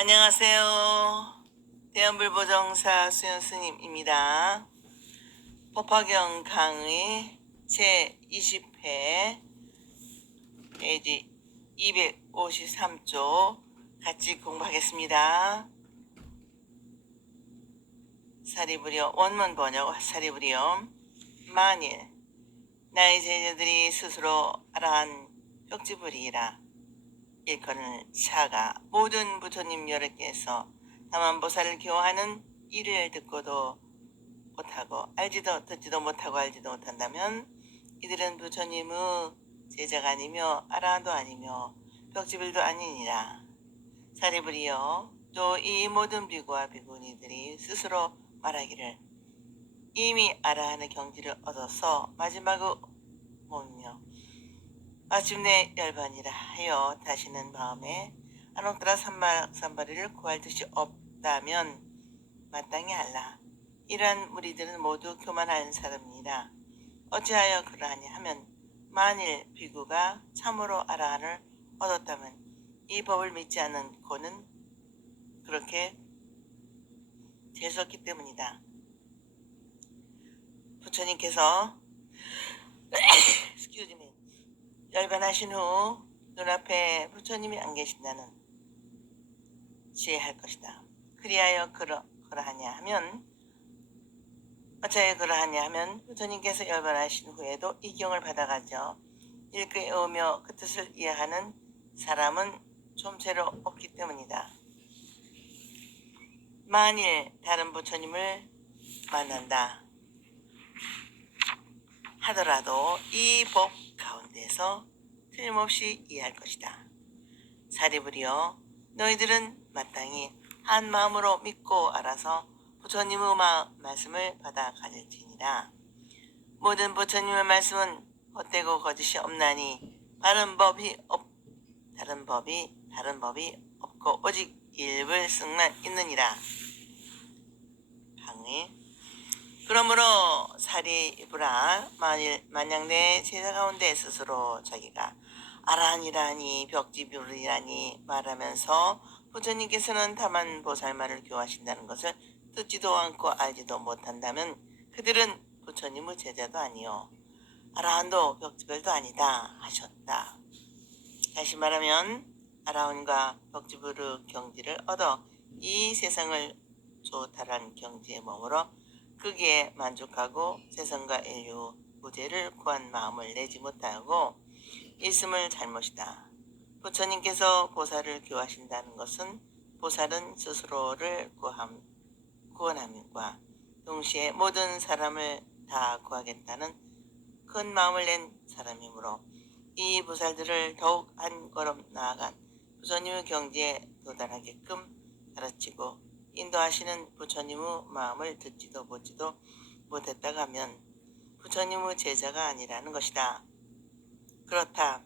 안녕하세요. 대한불보정사 수연스님입니다. 법화경 강의 제20회 페이지 253조 같이 공부하겠습니다. 사리부려 원문 번역 사리부려 만일 나의 제자들이 스스로 아라한 벽지불이라 일컬을 차가 모든 부처님 여러께서 다만 보살을 교화하는 이를 듣고도 못하고 알지도 듣지도 못하고 알지도 못한다면 이들은 부처님의 제자가 아니며 아라한도 아니며 벽지불도 아니니라. 사리부리여 또 이 모든 비구와 비구니들이 스스로 말하기를 이미 아라한의 경지를 얻어서 마지막의 몸이며 마침내 열반이라 하여 다시는 마음에 안옥더라 삼바리를 구할 뜻이 없다면 마땅히 알라. 이러한 무리들은 모두 교만한 사람이라. 어찌하여 그러하냐 하면 만일 비구가 참으로 아라한을 얻었다면 이 법을 믿지 않는 고는 그렇게 재수없기 때문이다. 부처님께서 열반하신 후 눈앞에 부처님이 안 계신다는 지혜할 것이다. 그리하여 그러하냐 하면 어차피 그러하냐 하면 부처님께서 열반하신 후에도 이 경을 받아가죠. 읽게 외우며 그 뜻을 이해하는 사람은 좀채로 없기 때문이다. 만일 다른 부처님을 만난다 하더라도 이 법 가운데서 틀림없이 이해할 것이다. 사리부리여 너희들은 마땅히 한 마음으로 믿고 알아서 부처님의 말씀을 받아 가질지니라. 모든 부처님의 말씀은 헛되고 거짓이 없나니 다른 법이 없고 오직 일불승만 있느니라. 강의. 그러므로 사리부라 만약 내 제자 가운데 스스로 자기가 아라한이라니 벽지불이라니 말하면서 부처님께서는 다만 보살말을 교하신다는 것을 듣지도 않고 알지도 못한다면 그들은 부처님의 제자도 아니요 아라한도 벽지불도 아니다 하셨다. 다시 말하면 아라한과 벽지불의 경지를 얻어 이 세상을 조탈한 경지에 머물어 거기에 만족하고 세상과 인류 구제를 구한 마음을 내지 못하고 있음을 잘못이다. 부처님께서 보살을 교하신다는 것은 보살은 스스로를 구원함과 동시에 모든 사람을 다 구하겠다는 큰 마음을 낸 사람이므로 이 보살들을 더욱 한 걸음 나아간 부처님의 경지에 도달하게끔 가르치고 인도하시는 부처님의 마음을 듣지도 보지도 못했다고 하면 부처님의 제자가 아니라는 것이다. 그렇다.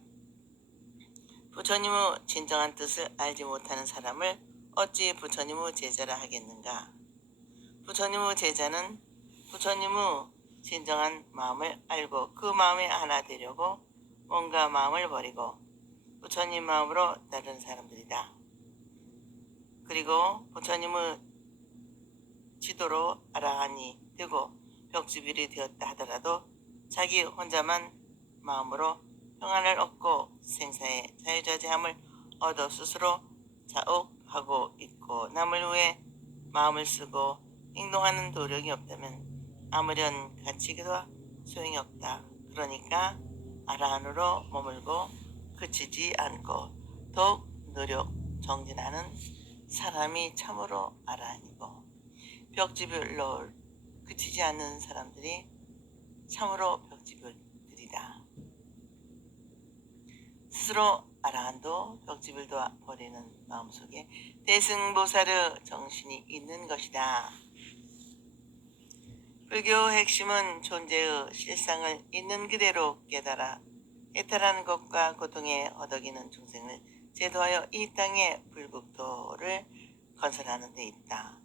부처님의 진정한 뜻을 알지 못하는 사람을 어찌 부처님의 제자라 하겠는가? 부처님의 제자는 부처님의 진정한 마음을 알고 그 마음에 하나 되려고 뭔가 마음을 버리고 부처님 마음으로 다른 사람들이다. 그리고 부처님의 지도로 아라한이 되고 벽지불이 되었다 하더라도 자기 혼자만 마음으로 평안을 얻고 생사의 자유자재함을 얻어 스스로 자욱하고 있고 남을 위해 마음을 쓰고 행동하는 도력이 없다면 아무런 가치가 소용이 없다. 그러니까 아라한으로 머물고 그치지 않고 더욱 노력 정진하는 사람이 참으로 아라한이고 벽지불로 그치지 않는 사람들이 참으로 벽지불들이다. 스스로 아라한도 벽지불도 버리는 마음속에 대승보살의 정신이 있는 것이다. 불교의 핵심은 존재의 실상을 있는 그대로 깨달아 해탈하는 것과 고통에 허덕이는 중생을 제도하여 이 땅의 불국토를 건설하는 데 있다.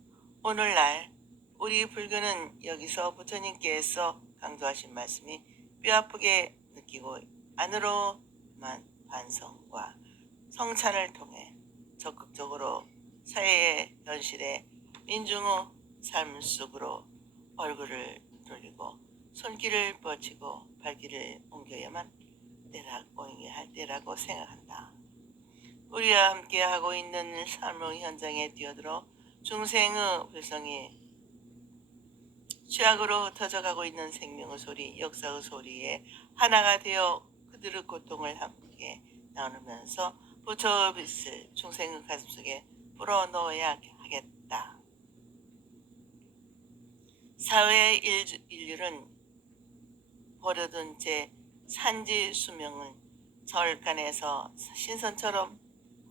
오늘날 우리 불교는 여기서 부처님께서 강조하신 말씀이 뼈아프게 느끼고 안으로만 반성과 성찰을 통해 적극적으로 사회의 현실에 민중의 삶 속으로 얼굴을 돌리고 손길을 뻗치고 발길을 옮겨야만 옮겨야 할 때라고 생각한다. 우리와 함께 하고 있는 삶의 현장에 뛰어들어 중생의 불성이 취약으로 흩어져가고 있는 생명의 소리, 역사의 소리에 하나가 되어 그들의 고통을 함께 나누면서 부처의 빛을 중생의 가슴속에 불어넣어야 하겠다. 사회의 인류는 버려둔 채 산지 수명은 절간에서 신선처럼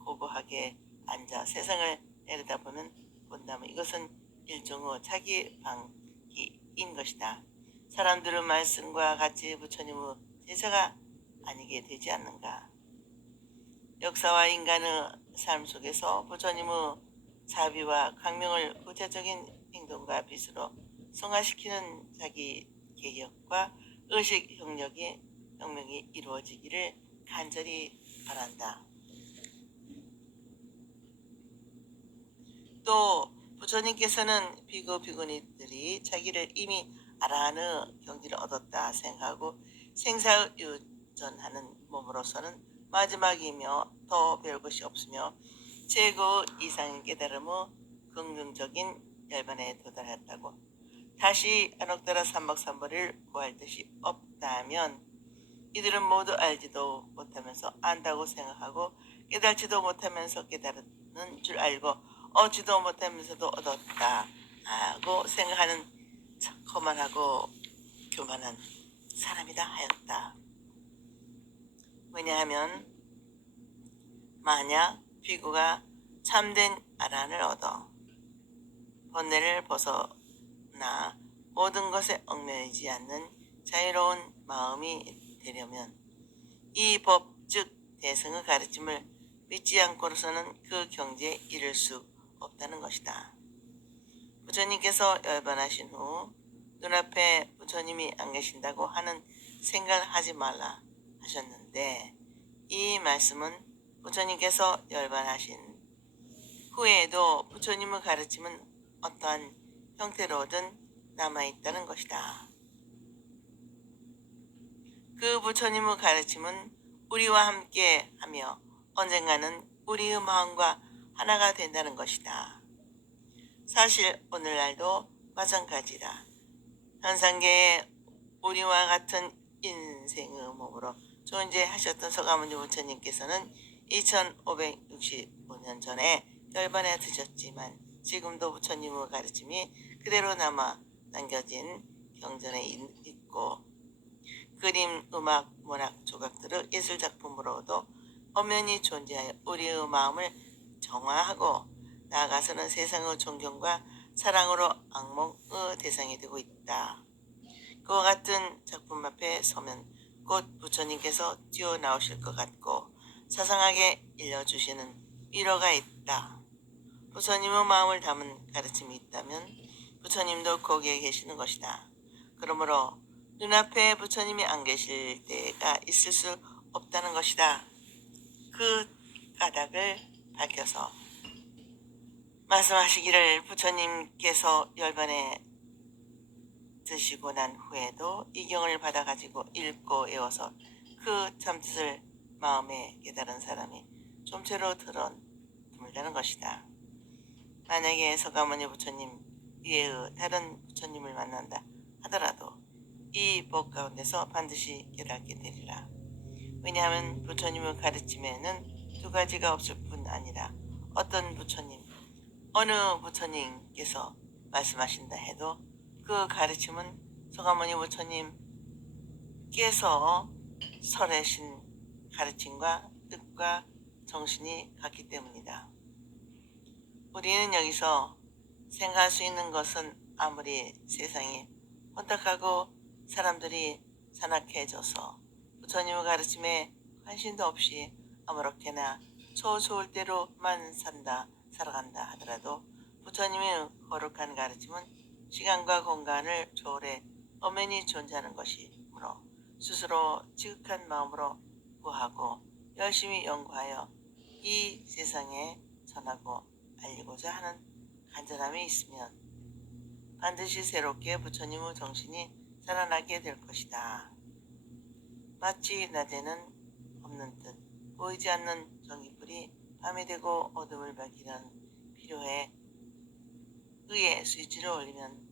고고하게 앉아 세상을 내려다보면 본다면 이것은 일종의 자기 방기인 것이다. 사람들의 말씀과 같이 부처님의 제자가 아니게 되지 않는가. 역사와 인간의 삶 속에서 부처님의 자비와 강명을 구체적인 행동과 빛으로 성화시키는 자기 개혁과 의식 혁명이 이루어지기를 간절히 바란다. 또 부처님께서는 비구 비구니들이 자기를 이미 알아하는 경지를 얻었다 생각하고 생사유전하는 몸으로서는 마지막이며 더 배울 것이 없으며 최고 이상의 깨달음의 긍정적인 열반에 도달했다고 다시 안옥다라 삼박삼보를 구할 뜻이 없다면 이들은 모두 알지도 못하면서 안다고 생각하고 깨달지도 못하면서 깨달은 줄 알고 얻지도 못하면서도 얻었다 하고 생각하는 거만하고 교만한 사람이다 하였다. 왜냐하면 만약 비구가 참된 아란을 얻어 번뇌를 벗어나 모든 것에 얽매이지 않는 자유로운 마음이 되려면 이 법 즉 대승의 가르침을 믿지 않고서는 그 경지에 이를 수 없다는 것이다. 부처님께서 열반하신 후 눈앞에 부처님이 안 계신다고 하는 생각을 하지 말라 하셨는데 이 말씀은 부처님께서 열반하신 후에도 부처님의 가르침은 어떠한 형태로든 남아있다는 것이다. 그 부처님의 가르침은 우리와 함께 하며 언젠가는 우리의 마음과 하나가 된다는 것이다. 사실 오늘날도 마찬가지다. 현상계에 우리와 같은 인생의 몸으로 존재하셨던 서가모니 부처님께서는 2565년 전에 열반에 드셨지만 지금도 부처님의 가르침이 그대로 남아 남겨진 경전에 있고 그림, 음악, 문학, 조각들의 예술작품으로도 엄연히 존재하여 우리의 마음을 정화하고 나아가서는 세상의 존경과 사랑으로 악몽의 대상이 되고 있다. 그와 같은 작품 앞에 서면 곧 부처님께서 뛰어나오실 것 같고 자상하게 일러주시는 위로가 있다. 부처님의 마음을 담은 가르침이 있다면 부처님도 거기에 계시는 것이다. 그러므로 눈앞에 부처님이 안 계실 때가 있을 수 없다는 것이다. 그 까닭을 밝혀서 말씀하시기를 부처님께서 열반에 드시고 난 후에도 이 경을 받아가지고 읽고 외워서 그 참뜻을 마음에 깨달은 사람이 좀채로 드물다는 것이다. 만약에 서가모니 부처님 이외의 다른 부처님을 만난다 하더라도 이 법 가운데서 반드시 깨닫게 되리라. 왜냐하면 부처님의 가르침에는 두 가지가 없을 뿐 아니라 어떤 부처님, 어느 부처님께서 말씀하신다 해도 그 가르침은 서가모니 부처님께서 설하신 가르침과 뜻과 정신이 같기 때문이다. 우리는 여기서 생각할 수 있는 것은 아무리 세상이 혼탁하고 사람들이 산악해져서 부처님의 가르침에 관심도 없이 아무렇게나 좋을 대로만 살아간다 하더라도 부처님의 거룩한 가르침은 시간과 공간을 초월해 엄연히 존재하는 것이므로 스스로 지극한 마음으로 구하고 열심히 연구하여 이 세상에 전하고 알리고자 하는 간절함이 있으면 반드시 새롭게 부처님의 정신이 살아나게 될 것이다. 마치 낮에는 없는 듯 보이지 않는 전기불이 밤이 되고 어둠을 밝히는 필요에 의해 스위치를 올리면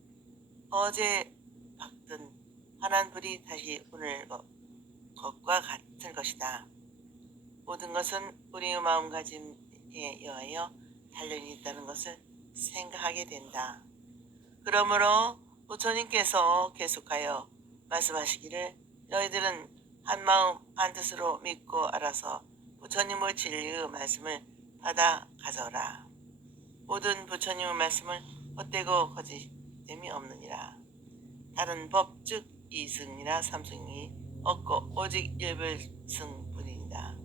어제 밝던 환한 불이 다시 오늘 것과 같을 것이다. 모든 것은 우리의 마음가짐에 의하여 달려있다는 있다는 것을 생각하게 된다. 그러므로 부처님께서 계속하여 말씀하시기를 너희들은 한마음 한뜻으로 믿고 알아서 부처님의 진리의 말씀을 받아 가져라. 모든 부처님의 말씀을 헛되고 거짓됨이 없느니라. 다른 법 즉 이승이나 삼승이 없고 오직 일불승뿐이니라.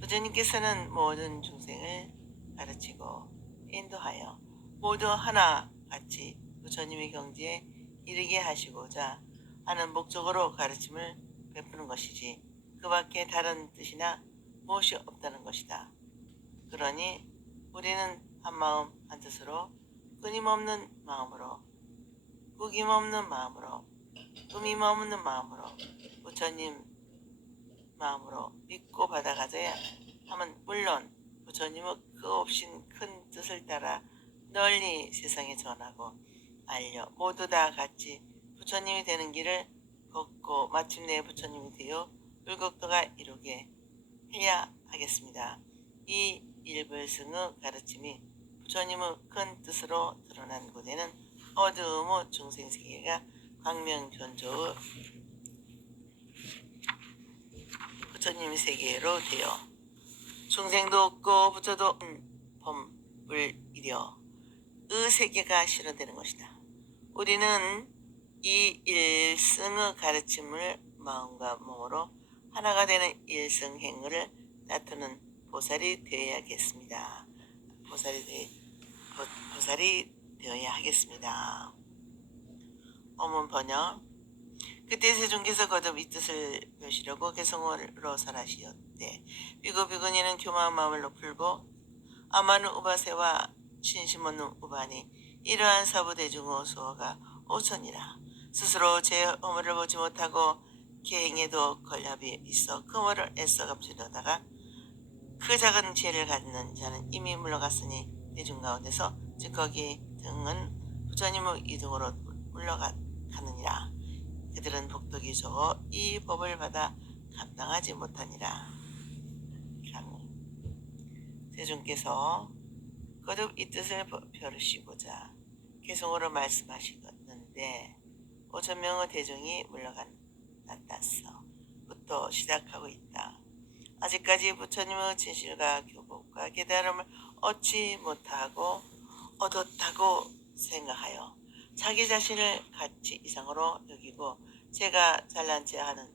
부처님께서는 모든 중생을 가르치고 인도하여 모두 하나같이 부처님의 경지에 이르게 하시고자 하는 목적으로 가르침을 베푸는 것이지 그 밖에 다른 뜻이나 무엇이 없다는 것이다. 그러니 우리는 한마음 한뜻으로 끊임없는 마음으로 꾸김없는 마음으로 꾸밈없는 마음으로 부처님 마음으로 믿고 받아가져야 하면 물론 부처님의 그 없인 큰 뜻을 따라 널리 세상에 전하고 알려 모두 다 같이 부처님이 되는 길을 걷고 마침내 부처님이 되어 불국토가 이루게 해야 하겠습니다. 이 일불승의 가르침이 부처님의 큰 뜻으로 드러난 곳에는 어두움의 중생세계가 광명변조의 부처님 세계로 되어 중생도 없고 부처도 없는 범불이려 의 세계가 실현되는 것이다. 우리는 이 일승의 가르침을 마음과 몸으로 하나가 되는 일승행을 나타내는 보살이 되어야겠습니다. 보살이 되어야 하겠습니다. 어문 번역. 그때 세존께서 거듭 이 뜻을 벼시려고 개성으로 설하시었대. 비구 비구니는 교만한 마음을 높이고 아마누 우바세와 신심없는 우바니 이러한 사부대중의 수호가 오천이라. 스스로 제 허물을 보지 못하고 계행에도 걸렵이 있어 그 허물을 애써 감추려다가 그 작은 죄를 갖는 자는 이미 물러갔으니 대중 가운데서 즉 거기 등은 부처님의 이등으로 물러가느니라. 그들은 복덕이 적어 이 법을 받아 감당하지 못하니라. 세존께서 거듭 이 뜻을 벼르시고자 개성으로 말씀하시었는데 5,000명의 대중이 물러갔다서부터 시작하고 있다. 아직까지 부처님의 진실과 교법과 깨달음을 얻지 못하고 얻었다고 생각하여 자기 자신을 가치 이상으로 여기고 제가 잘난 체 하는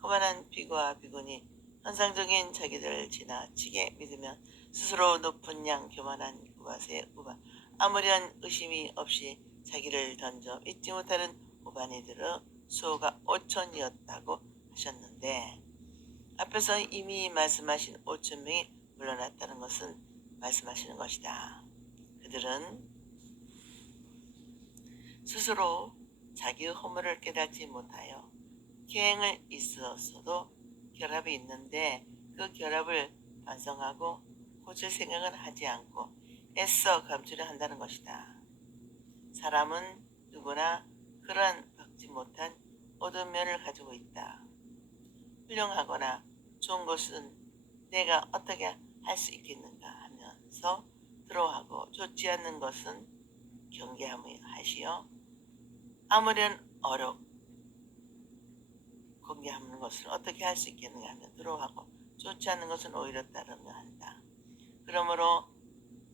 그만한 비구와 비구니 현상적인 자기들을 지나치게 믿으면 스스로 높은 양 교만한 우바세 우바 아무런 의심이 없이 자기를 던져 잊지 못하는 우바니들의 수호가 5천이었다고 하셨는데 앞에서 이미 말씀하신 5,000명이 물러났다는 것은 말씀하시는 것이다. 그들은 스스로 자기의 허물을 깨닫지 못하여 계행을 있었어도 결합이 있는데 그 결합을 반성하고 고칠 생각은 하지 않고 애써 감추려 한다는 것이다. 사람은 누구나 그러한 박지 못한 어두운 면을 가지고 있다. 훌륭하거나 좋은 것은 내가 어떻게 할 수 있겠는가 하면서 들어하고 좋지 않는 것은 경계하시어 아무런 공개하는 것을 어떻게 할 수 있겠는가 하며 들어하고 좋지 않은 것은 오히려 따르며 한다. 그러므로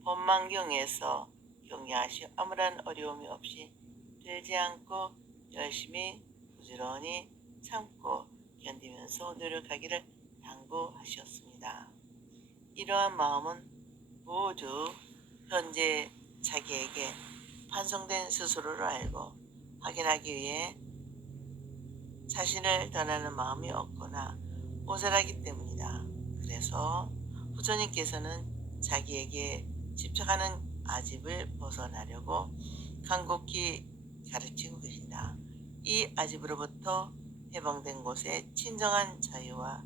법망경에서 경계하시어 아무런 어려움이 없이 들지 않고 열심히 부지런히 참고 견디면서 노력하기를 당부하셨습니다. 이러한 마음은 모두 현재 자기에게 반성된 스스로를 알고 확인하기 위해 자신을 떠나는 마음이 없거나 모자라기 때문이다. 그래서 부처님께서는 자기에게 집착하는 아집을 벗어나려고 간곡히 가르치고 계신다. 이 아집으로부터 해방된 곳에 진정한 자유와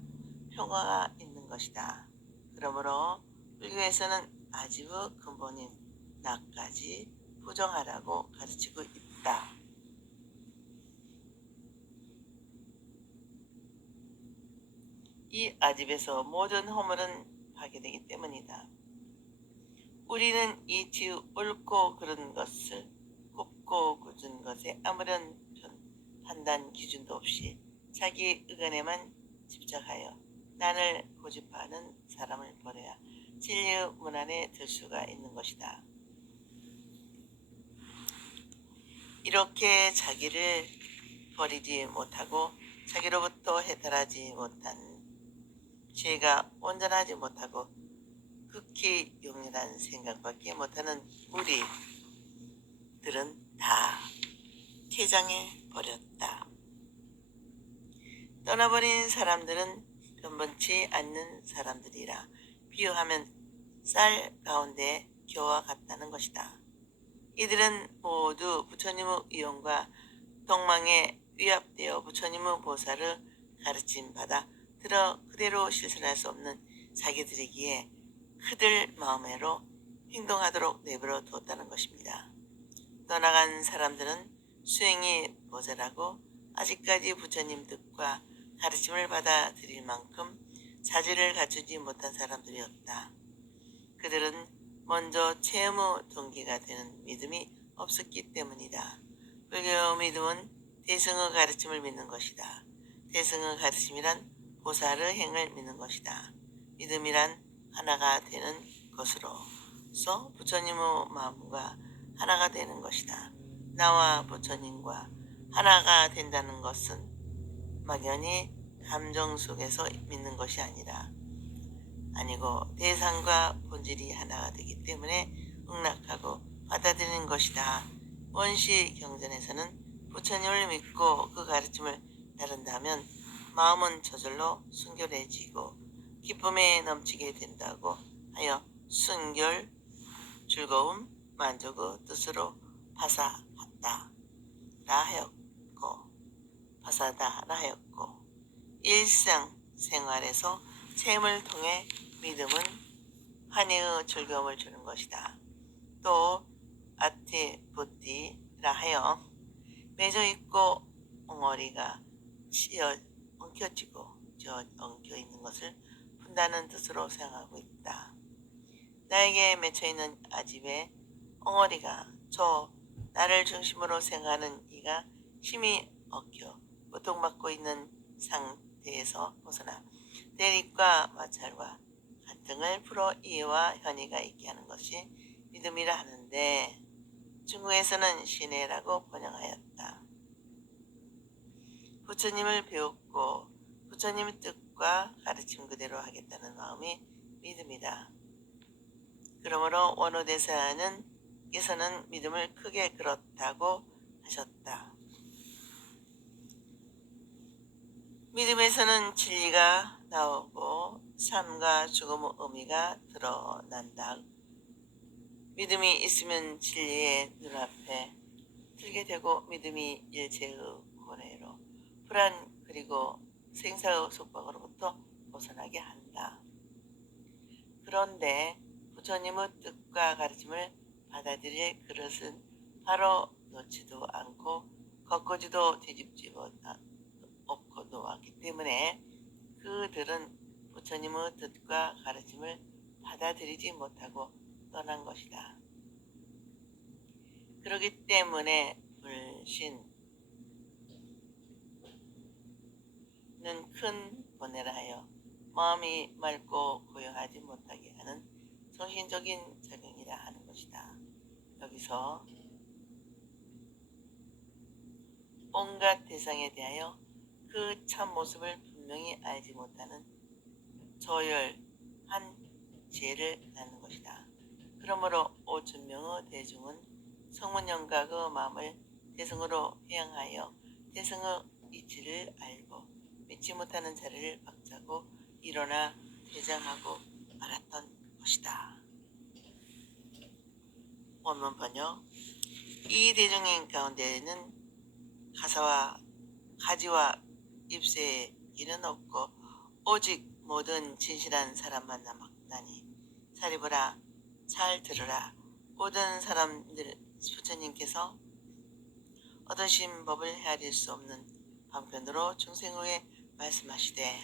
평화가 있는 것이다. 그러므로 불교에서는 아집의 근본인 나까지 부정하라고 가르치고 있다. 이 아집에서 모든 허물은 파괴되기 때문이다. 우리는 이치의 옳고 그른 것을 곱고 굳은 것에 아무런 판단 기준도 없이 자기 의견에만 집착하여 난을 고집하는 사람을 버려야 진리의 문 안에 들 수가 있는 것이다. 이렇게 자기를 버리지 못하고 자기로부터 해탈하지 못한 죄가 온전하지 못하고 극히 용렬한 생각밖에 못하는 우리들은 다 퇴장해 버렸다. 떠나버린 사람들은 변변치 않는 사람들이라 비유하면 쌀 가운데 겨와 같다는 것이다. 이들은 모두 부처님의 이용과 동망에 위압되어 부처님의 보살을 가르침 받아 들어 그대로 실천할 수 없는 자기들이기에 그들 마음대로 행동하도록 내버려 뒀다는 것입니다. 떠나간 사람들은 수행이 모자라고 아직까지 부처님 뜻과 가르침을 받아들일 만큼 자질을 갖추지 못한 사람들이었다. 그들은 먼저 체험의 동기가 되는 믿음이 없었기 때문이다. 불교 믿음은 대승의 가르침을 믿는 것이다. 대승의 가르침이란 보살의 행을 믿는 것이다. 믿음이란 하나가 되는 것으로서 부처님의 마음과 하나가 되는 것이다. 나와 부처님과 하나가 된다는 것은 막연히 감정 속에서 믿는 것이 아니고 대상과 본질이 하나가 되기 때문에 응락하고 받아들이는 것이다. 원시 경전에서는 부처님을 믿고 그 가르침을 따른다면 마음은 저절로 순결해지고 기쁨에 넘치게 된다고 하여 순결, 즐거움, 만족의 뜻으로 파사다라 하였고 일상생활에서 체험을 통해 믿음은 환희의 즐거움을 주는 것이다. 또 아티부티라 하여 맺어있고 엉어리가 엉켜 있는 것을 푼다는 뜻으로 사용하고 있다. 나에게 맺혀있는 아집에 엉어리가 저 나를 중심으로 생각하는 이가 힘이 엉켜 고통받고 있는 상태에서 벗어나 대립과 마찰과 갈등을 풀어 이해와 현의가 있게 하는 것이 믿음이라 하는데 중국에서는 신해라고 번역하였다. 부처님을 배웠고 부처님의 뜻과 가르침 그대로 하겠다는 마음이 믿음이다. 그러므로 원효대사께서는 믿음을 크게 그렇다고 하셨다. 믿음에서는 진리가 나오고 삶과 죽음의 의미가 드러난다. 믿음이 있으면 진리의 눈앞에 들게 되고 믿음이 일체의 고뇌로 불안 그리고 생사의 속박으로부터 벗어나게 한다. 그런데 부처님의 뜻과 가르침을 받아들일 그릇은 바로 놓지도 않고 걷고지도 뒤집지도 없고 놓았기 때문에 그들은 부처님의 뜻과 가르침을 받아들이지 못하고 떠난 것이다. 그렇기 때문에 불신은 큰 번뇌라 하여 마음이 맑고 고요하지 못하게 하는 정신적인 작용이라 하는 것이다. 여기서 온갖 대상에 대하여 그 참모습을 분명히 알지 못하는 저열한 죄를 낳는 것이다. 그러므로 5천명의 대중은 성문영각의 마음을 대승으로 회양하여 대승의 이치를 알고 믿지 못하는 자리를 박차고 일어나 퇴장하고 말았던 것이다. 원문 번역. 이 대중인 가운데에는 가지와 잎새에 이는 없고 오직 모든 진실한 사람만 남았나니 사리보라, 잘 들으라. 모든 사람들, 부처님께서 얻으신 법을 헤아릴 수 없는 방편으로 중생후에 말씀하시되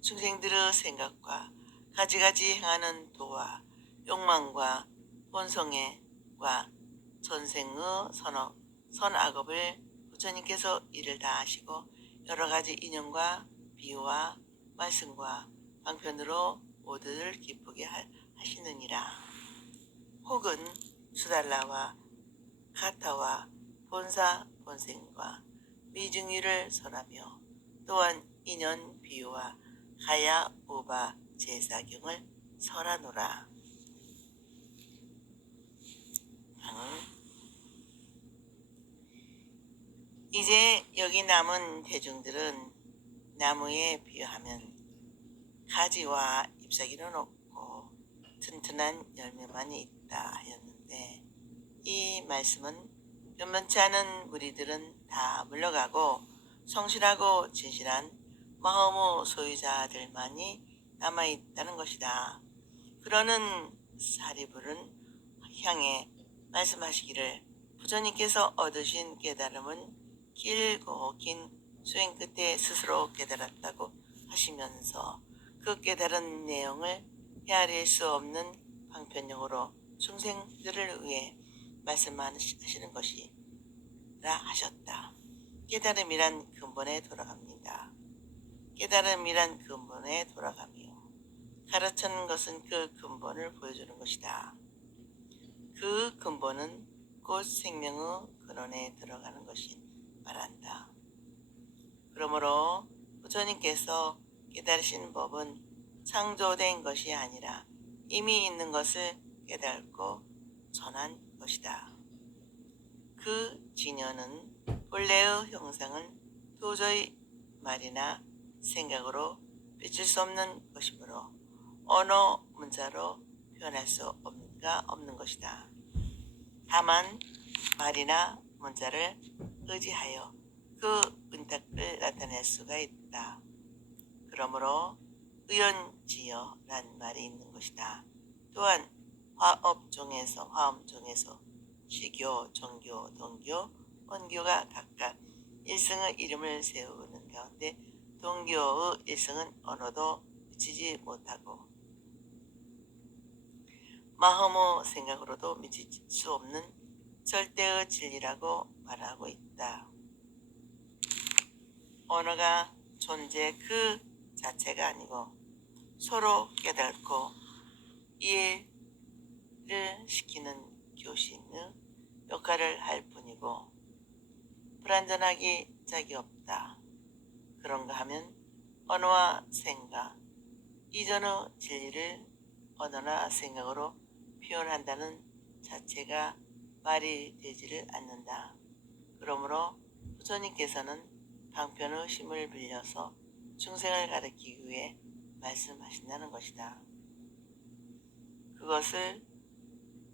중생들의 생각과 가지가지 행하는 도와 욕망과 본성과 전생의 선악업을 부처님께서 이를 다 하시고 여러 가지 인연과 비유와 말씀과 방편으로 모두를 기쁘게 하시느니라. 혹은 수달라와 가타와 본사 본생과 미중위를 설하며 또한 인연 비유와 가야 우바 제사경을 설하노라. 이제 여기 남은 대중들은 나무에 비유하면 가지와 잎사귀는 없고 튼튼한 열매만이 있다 하였는데, 이 말씀은 변변치 않은 무리들은 다 물러가고 성실하고 진실한 마음의 소유자들만이 남아있다는 것이다. 그러는 사리불은 향해 말씀하시기를 부처님께서 얻으신 깨달음은 길고 긴 수행 끝에 스스로 깨달았다고 하시면서 그 깨달은 내용을 헤아릴 수 없는 방편용으로 중생들을 위해 말씀하시는 것이라 하셨다. 깨달음이란 근본에 돌아갑니다. 깨달음이란 근본에 돌아가며 가르치는 것은 그 근본을 보여주는 것이다. 그 근본은 곧 생명의 근원에 들어가는 것이 말한다. 그러므로 부처님께서 깨달으신 법은 창조된 것이 아니라 이미 있는 것을 깨닫고 전한 것이다. 그 진여는 본래의 형상은 도저히 말이나 생각으로 비칠 수 없는 것이므로 언어 문자로 표현할 수가 없는 것이다. 다만 말이나 문자를 의지하여 그 은탁을 나타낼 수가 있다. 그러므로 의연지여란 말이 있는 것이다. 또한 화엄종에서 시교, 정교, 동교, 원교가 각각 일성의 이름을 세우는 가운데 동교의 일성은 언어도 미치지 못하고 마음의 생각으로도 미칠 수 없는 절대의 진리라고 말하고 있다. 언어가 존재 그 자체가 아니고 서로 깨닫고 이해를 시키는 교신의 역할을 할 뿐이고 불완전하기 짝이 없다. 그런가 하면 언어와 생각 이전의 진리를 언어나 생각으로 표현한다는 자체가 말이 되지를 않는다. 그러므로 부처님께서는 방편의 힘을 빌려서 중생을 가르치기 위해 말씀하신다는 것이다. 그것을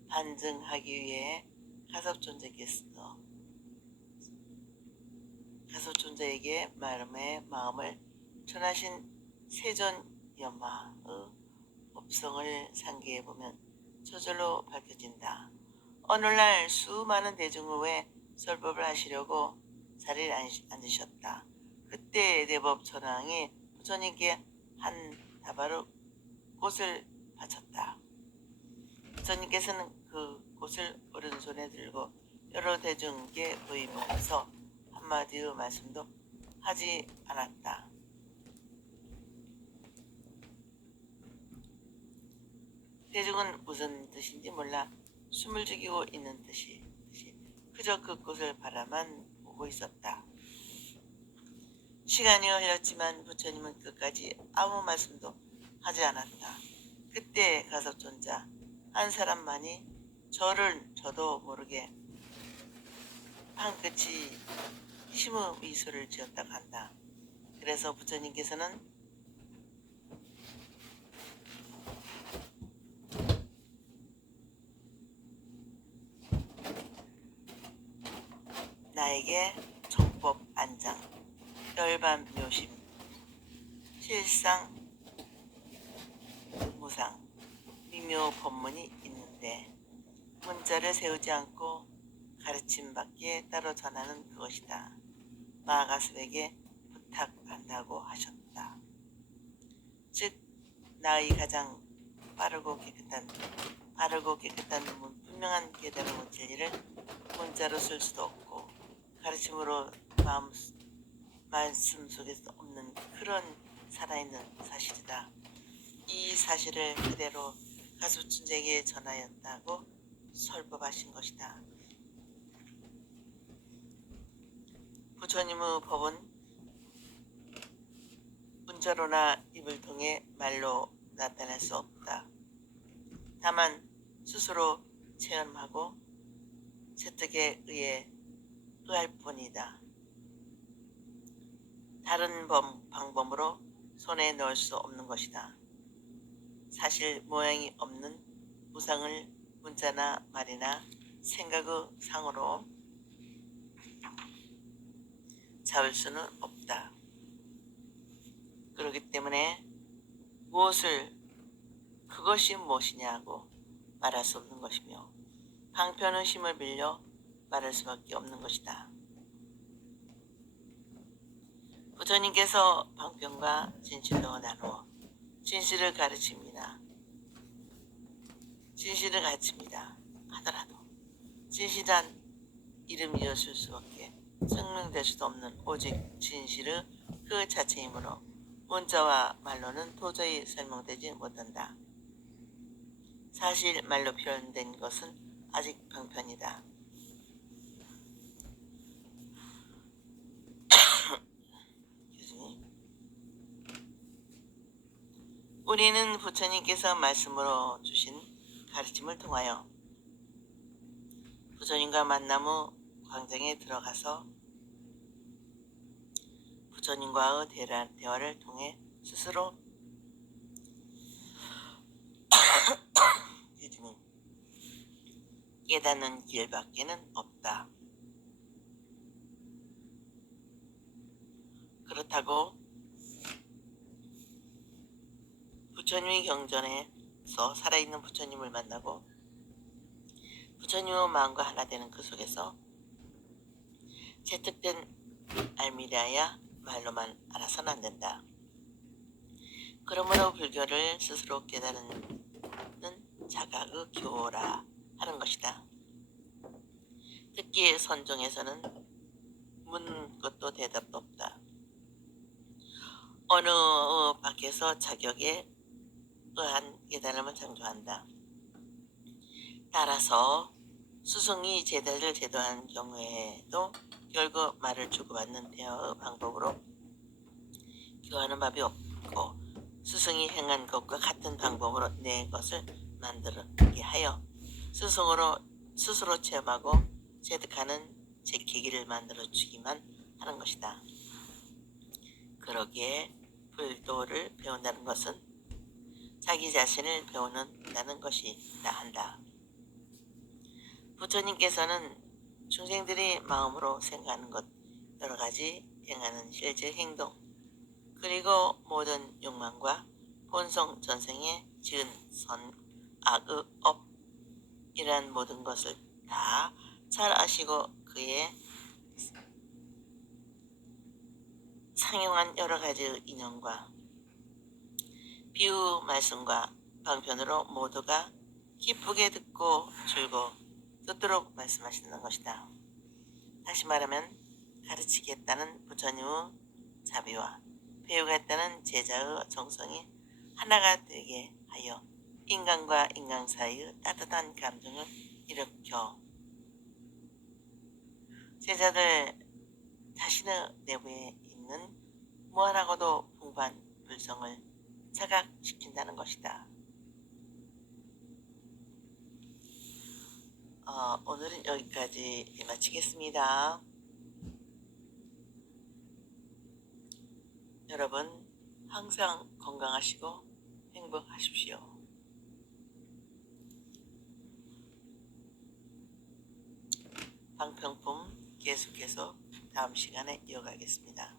반증하기 위해 가섭존자에게 마음을 전하신 세존연마의 법성을 상기해보면 저절로 밝혀진다. 오늘날 수많은 대중을 위해 설법을 하시려고 자리를 앉으셨다. 그때 대법 천왕이 부처님께 한 다발의 꽃을 바쳤다. 부처님께서는 그 꽃을 오른손에 들고 여러 대중께 보이면서 한마디의 말씀도 하지 않았다. 대중은 무슨 뜻인지 몰라 숨을 죽이고 있는 듯이 그저 그 꽃을 바라만 보고 있었다. 시간이 흘렀지만 부처님은 끝까지 아무 말씀도 하지 않았다. 그때 가섭존자 한 사람만이 저도 모르게 한끝이 심의 미소를 지었다고 한다. 그래서 부처님께서는 나에게 정법 안장, 열반 묘심, 실상 무상, 미묘 법문이 있는데 문자를 세우지 않고 가르침밖에 따로 전하는 그것이다. 마가스에게 부탁한다고 하셨다. 즉 나의 가장 바르고 깨끗한 분명한 깨달음의 진리를 문자로 쓸 수도 없고 가르침으로 말씀 속에서 없는 그런 살아있는 사실이다. 이 사실을 그대로 가수춘자에게 전하였다고 설법하신 것이다. 부처님의 법은 문자로나 입을 통해 말로 나타낼 수 없다. 다만 스스로 체험하고 세특에 의할 뿐이다. 다른 방법으로 손에 넣을 수 없는 것이다. 사실 모양이 없는 무상을 문자나 말이나 생각의 상으로 잡을 수는 없다. 그렇기 때문에 그것이 무엇이냐고 말할 수 없는 것이며 방편의 힘을 빌려 말할 수밖에 없는 것이다. 부처님께서 방편과 진실로 나누어 진실을 가르칩니다. 하더라도 진실한 이름이었을 수밖에 설명될 수도 없는 오직 진실의 그 자체이므로 문자와 말로는 도저히 설명되지 못한다. 사실 말로 표현된 것은 아직 방편이다. 우리는 부처님께서 말씀으로 주신 가르침을 통하여 부처님과 만나무 광장에 들어가서 부처님과의 대화를 통해 스스로 깨닫는 길밖에는 없다. 그렇다고 부처님의 경전에서 살아있는 부처님을 만나고 부처님의 마음과 하나 되는 그 속에서 채택된 알미리아야 말로만 알아서는 안 된다. 그러므로 불교를 스스로 깨달는 자각의 교라 하는 것이다. 특히 선종에서는 묻는 것도 대답도 없다. 어느 밖에서 자격에 의한 깨달음을 창조한다. 따라서 스승이 제자를 제도한 경우에도 결국 말을 주고받는 대화의 방법으로 교하는 법이 없고 스승이 행한 것과 같은 방법으로 내 것을 만들게 하여 스스로 체험하고 체득하는 제 계기를 만들어주기만 하는 것이다. 그러기에 불도를 배운다는 것은 자기 자신을 배우는다는 것이다 한다. 부처님께서는 중생들이 마음으로 생각하는 것, 여러 가지 행하는 실제 행동, 그리고 모든 욕망과 본성 전생에 지은 선, 악의 업, 이러한 모든 것을 다 잘 아시고 그의 상용한 여러 가지 인연과 비유 말씀과 방편으로 모두가 기쁘게 듣고 즐거 듣도록 말씀하시는 것이다. 다시 말하면 가르치겠다는 부처님의 자비와 배우겠다는 제자의 정성이 하나가 되게 하여 인간과 인간 사이의 따뜻한 감정을 일으켜 제자들 자신의 내부에 있는 무한하고도 풍부한 불성을 자각시킨다는 것이다. 오늘은 여기까지 마치겠습니다. 여러분 항상 건강하시고 행복하십시오. 방평품 계속해서 다음 시간에 이어가겠습니다.